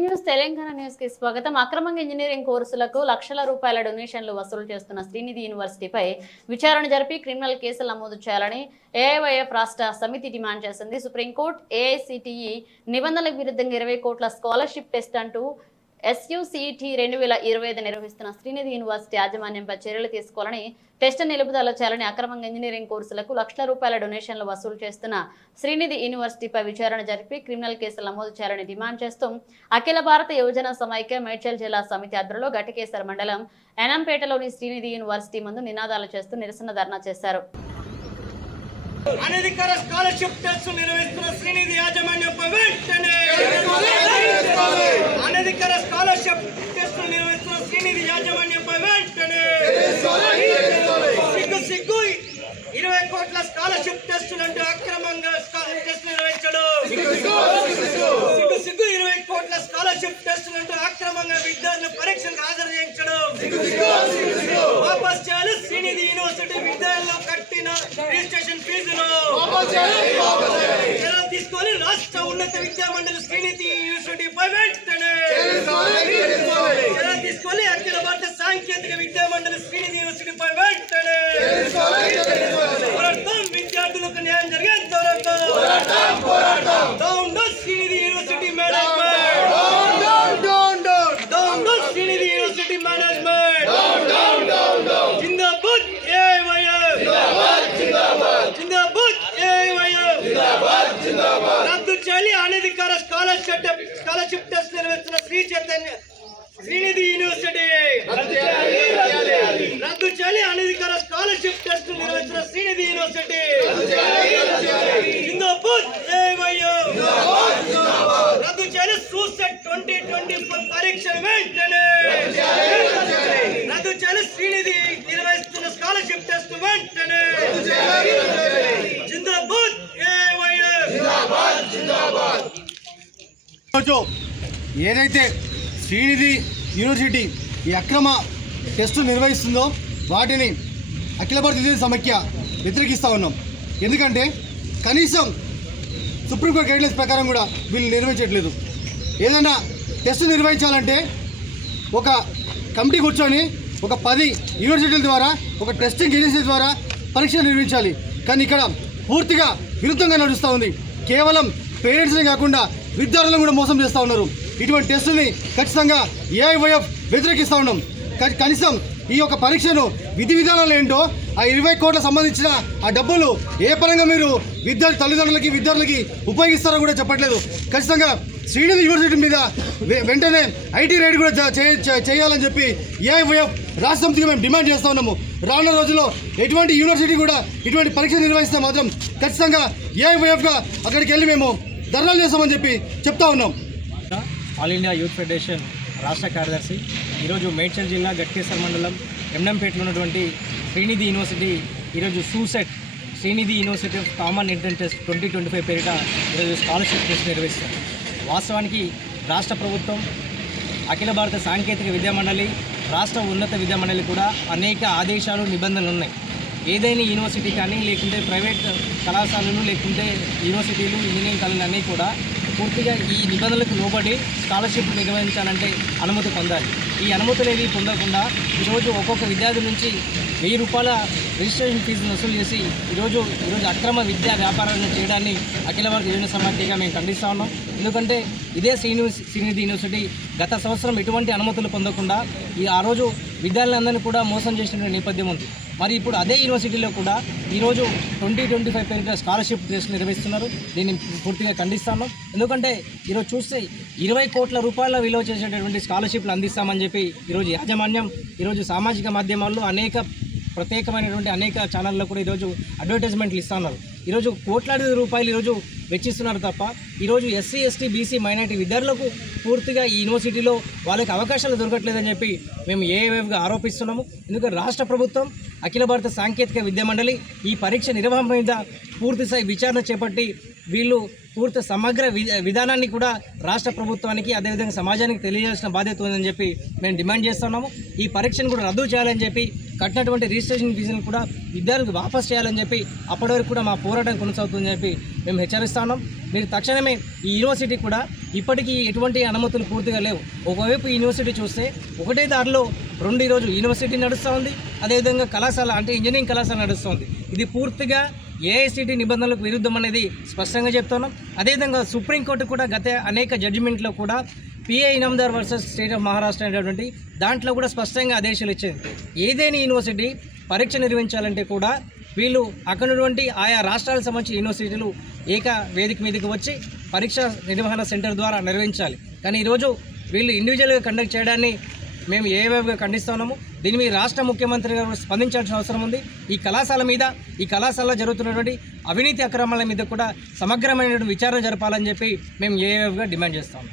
News Telangana న్యూస్కి స్వాగతం. అక్రమంగా ఇంజనీరింగ్ కోర్సులకు లక్షల రూపాయల డొనేషన్లు వసూలు చేస్తున్న శ్రీనిధి యూనివర్సిటీపై విచారణ జరిపి క్రిమినల్ కేసులు నమోదు చేయాలని ఏఐవైఎఫ్ రాష్ట్ర సమితి డిమాండ్ చేసింది. సుప్రీంకోర్టు ఏఐసిటిఈ నిబంధనలకు విరుద్ధంగా ఇరవై కోట్ల స్కాలర్షిప్ టెస్ట్ అంటూ ఎస్యుసిటి రెండు వేల ఇరవై ఐదు నిర్వహిస్తున్న శ్రీనిధి యూనివర్సిటీ యాజమాన్యంపై చర్యలు తీసుకోవాలని టెస్ట్ నిలుపుదల చేయాలని అక్రమంగా ఇంజనీరింగ్ కోర్సులకు లక్షల రూపాయల డొనేషన్లు వసూలు చేస్తున్న శ్రీనిధి యూనివర్సిటీపై విచారణ జరిపి క్రిమినల్ కేసులు నమోదు చేయాలని డిమాండ్ చేస్తూ అఖిల భారత యువజన సమైక్య మేడ్చల్ జిల్లా సమితి ఆధ్వర్యంలో ఘటకేశ్వర మండలం ఎనంపేటలోని శ్రీనిధి యూనివర్సిటీ ముందు నినాదాలు చేస్తూ నిరసన ధర్నా చేశారు అనధికార స్కాలర్షిప్ టెస్ట్ నిర్వహిస్తున్న శ్రీనిధి యాజమాన్యంపై వెంటనే అనధికార స్కాలర్షిప్ టెస్ట్ నిర్వహిస్తున్న శ్రీనిధి యాజమాన్యంపై వెంటనే సిగ్గు సిగ్గు. ఇరవై కోట్ల స్కాలర్షిప్ టెస్టులు అంటే అక్రమంగా స్కాలర్ టెస్ట్ నిర్వహించడం. సిగ్గు సిగ్గు ఇరవై కోట్ల స్కాలర్షిప్ టెస్టులు అంటే అక్రమంగా విద్యార్థులు పరీక్షలకు హాజరు చేయించడం వాపస్ చేయాలి శ్రీనిధి యూనివర్సిటీ విద్యాలయంలో కట్టిన రిజిస్ట్రేషన్ ఫీజును. తీసుకొని రాష్ట్ర ఉన్నత విద్యా మండలి శ్రీనిధి యూనివర్సిటీ వెంటనే తీసుకొని అఖిల భారత సాంకేతిక విద్యా మండలి శ్రీనిధి పై వెంటనే విద్యార్థులకు న్యాయం జరిగే వరకు రద్దు చేయాలి అనధికార స్కాలర్షిప్ స్కాలర్షిప్ టెస్ట్ నిర్వహిస్తున్న శ్రీ చైతన్య శ్రీనిధి యూనివర్సిటీ. రద్దు చేయాలి అనధికార స్కాలర్షిప్ టెస్ట్ నిర్వహిస్తున్న శ్రీనిధి యూనివర్సిటీ. రద్దు చేయాలి సూసెట్ ట్వంటీ ట్వంటీ ఫోర్ పరీక్ష వెంటనే. రద్దు చేయాలి శ్రీనిధి నిర్వహిస్తున్న స్కాలర్షిప్ టెస్ట్ వెంటనే. రోజు ఏదైతే శ్రీనిధి యూనివర్సిటీ ఈ అక్రమ టెస్టులు నిర్వహిస్తుందో వాటిని అఖిల భారత సమైక్య వ్యతిరేకిస్తూ ఉన్నాం. ఎందుకంటే కనీసం సుప్రీంకోర్టు గైడ్లైన్స్ ప్రకారం కూడా వీళ్ళు నిర్వహించట్లేదు. ఏదైనా టెస్ట్ నిర్వహించాలంటే ఒక కమిటీ కూర్చొని ఒక పది యూనివర్సిటీల ద్వారా ఒక టెస్టింగ్ ఏజెన్సీ ద్వారా పరీక్ష నిర్వహించాలి. కానీ ఇక్కడ పూర్తిగా విరుద్ధంగా నడుస్తూ ఉంది. కేవలం పేరెంట్స్ని కాకుండా విద్యార్థులను కూడా మోసం చేస్తూ ఉన్నారు. ఇటువంటి టెస్టుని ఖచ్చితంగా ఏఐవైఎఫ్ వ్యతిరేకిస్తూ ఉన్నాం. కనీసం ఈ యొక్క పరీక్షను విధి విధానాలు ఏంటో ఆ ఇరవై కోట్ల సంబంధించిన ఆ డబ్బులు ఏ పరంగా మీరు విద్యార్థి తల్లిదండ్రులకి విద్యార్థులకి ఉపయోగిస్తారో కూడా చెప్పట్లేదు. ఖచ్చితంగా శ్రీనిధి యూనివర్సిటీ మీద వెంటనే ఐటీ రైడ్ కూడా చే- చేయాలని చెప్పి ఏఐవైఎఫ్ రాష్ట్ర మేము డిమాండ్ చేస్తూ ఉన్నాము. రానున్న రోజుల్లో ఎటువంటి యూనివర్సిటీ కూడా ఇటువంటి పరీక్ష నిర్వహిస్తే మాత్రం ఖచ్చితంగా ఏఐవైఎఫ్గా అక్కడికి వెళ్ళి మేము ధర్నాలు చేస్తామని చెప్పి చెప్తా ఉన్నాం. ఆల్ ఇండియా యూత్ ఫెడరేషన్ రాష్ట్ర కార్యదర్శి ఈరోజు మేడ్చల్ జిల్లా గట్కేశ్వర మండలం ఎండంపేటలో ఉన్నటువంటి శ్రీనిధి యూనివర్సిటీ ఈరోజు SUCET Srinidhi university of common entrance test twenty twenty five పేరిట ఈరోజు స్కాలర్షిప్ టెస్ట్ నిర్వహిస్తారు. వాస్తవానికి రాష్ట్ర ప్రభుత్వం అఖిల భారత సాంకేతిక విద్యామండలి రాష్ట్ర ఉన్నత విద్యా మండలి కూడా అనేక ఆదేశాలు నిబంధనలు ఉన్నాయి. ఏదైనా యూనివర్సిటీ కానీ లేకుంటే ప్రైవేట్ కళాశాలలు లేకుంటే యూనివర్సిటీలు ఇంజనీరింగ్ కాలేజీలు అన్నీ కూడా పూర్తిగా ఈ నిబంధనలకు లోబడి స్కాలర్షిప్ నిర్వహించాలంటే అనుమతి పొందాలి. ఈ అనుమతులు ఏవి పొందకుండా ఈరోజు ఒక్కొక్క విద్యార్థి నుంచి వెయ్యి రూపాయల రిజిస్ట్రేషన్ ఫీజును వసూలు చేసి ఈరోజు ఈరోజు అక్రమ విద్యా వ్యాపారాలను చేయడాన్ని అఖిల భారత యువజన సమాఖ్యగా మేము ఖండిస్తూ ఉన్నాం. ఎందుకంటే ఇదే శ్రీని శ్రీనిధి యూనివర్సిటీ గత సంవత్సరం ఎటువంటి అనుమతులు పొందకుండా ఈ ఆ రోజు విద్యార్థులందరినీ కూడా మోసం చేసిన నేపథ్యం ఉంది. మరి ఇప్పుడు అదే యూనివర్సిటీలో కూడా ఈరోజు ట్వంటీ ట్వంటీ ఫైవ్ పేరిట స్కాలర్షిప్ టెస్ట్ నిర్వహిస్తున్నారు. దీన్ని పూర్తిగా ఖండిస్తాను ఎందుకంటే ఈరోజు చూస్తే ఇరవై కోట్ల రూపాయల విలువ చేసేటటువంటి స్కాలర్షిప్లు అందిస్తామని చెప్పి ఈరోజు యాజమాన్యం ఈరోజు సామాజిక మాధ్యమాల్లో అనేక ప్రత్యేకమైనటువంటి అనేక ఛానళ్ళలో కూడా ఈరోజు అడ్వర్టైజ్మెంట్లు ఇస్తున్నారు. ఈరోజు కోట్లాది రూపాయలు ఈరోజు వెచ్చిస్తున్నారు తప్ప ఈరోజు ఎస్సీ ఎస్టీ బీసీ మైనార్టీ విద్యార్థులకు పూర్తిగా ఈ యూనివర్సిటీలో వాళ్ళకి అవకాశాలు దొరకట్లేదని చెప్పి మేము ఏవేవిగా ఆరోపిస్తున్నాము. ఎందుకంటే రాష్ట్ర ప్రభుత్వం అఖిల భారత సాంకేతిక విద్యా మండలి ఈ పరీక్ష నిర్వహణ మీద పూర్తిస్థాయి విచారణ చేపట్టి వీళ్ళు పూర్తి సమగ్ర వి విధానాన్ని కూడా రాష్ట్ర ప్రభుత్వానికి అదేవిధంగా సమాజానికి తెలియజేసిన బాధ్యత ఉందని చెప్పి మేము డిమాండ్ చేస్తున్నాము. ఈ పరీక్షను కూడా రద్దు చేయాలని చెప్పి కట్టినటువంటి రిజిస్ట్రేషన్ ఫీజులను కూడా విద్యార్థులకు వాపస్ చేయాలని చెప్పి అప్పటి వరకు కూడా మా పోరాటం కొనసాగుతుందని చెప్పి మేము హెచ్చరిస్తున్నాం మీరు తక్షణమే ఈ యూనివర్సిటీ కూడా ఇప్పటికీ ఎటువంటి అనుమతులు పూర్తిగా లేవు. ఒకవైపు యూనివర్సిటీ చూస్తే ఒకటే దారిలో రెండు ఈరోజు యూనివర్సిటీ నడుస్తూ ఉంది. అదేవిధంగా కళాశాల అంటే ఇంజనీరింగ్ కళాశాల నడుస్తుంది ఇది పూర్తిగా ఏఐసిటి నిబంధనలకు విరుద్ధం అనేది స్పష్టంగా చెప్తున్నాం అదేవిధంగా సుప్రీంకోర్టు కూడా గత అనేక జడ్జిమెంట్లో కూడా PI Inamdar versus state of Maharashtra అనేటువంటి దాంట్లో కూడా స్పష్టంగా ఆదేశాలు ఇచ్చింది ఏదైనా యూనివర్సిటీ పరీక్ష నిర్వహించాలంటే కూడా వీళ్ళు అక్కడ ఆయా రాష్ట్రాలకు సంబంధించిన యూనివర్సిటీలు ఏక వేదిక మీదకి వచ్చి పరీక్ష నిర్వహణ సెంటర్ ద్వారా నిర్వహించాలి. కానీ ఈరోజు వీళ్ళు ఇండివిజువల్గా కండక్ట్ చేయడాన్ని మేము ఏవేవిగా ఖండిస్తున్నాము దీని మీద రాష్ట్ర ముఖ్యమంత్రి గారు స్పందించాల్సిన అవసరం ఉంది. ఈ కళాశాల మీద ఈ కళాశాలలో జరుగుతున్నటువంటి అవినీతి అక్రమాల మీద కూడా సమగ్రమైనటువంటి విచారణ జరపాలని చెప్పి మేము ఏవేవిగా డిమాండ్ చేస్తాము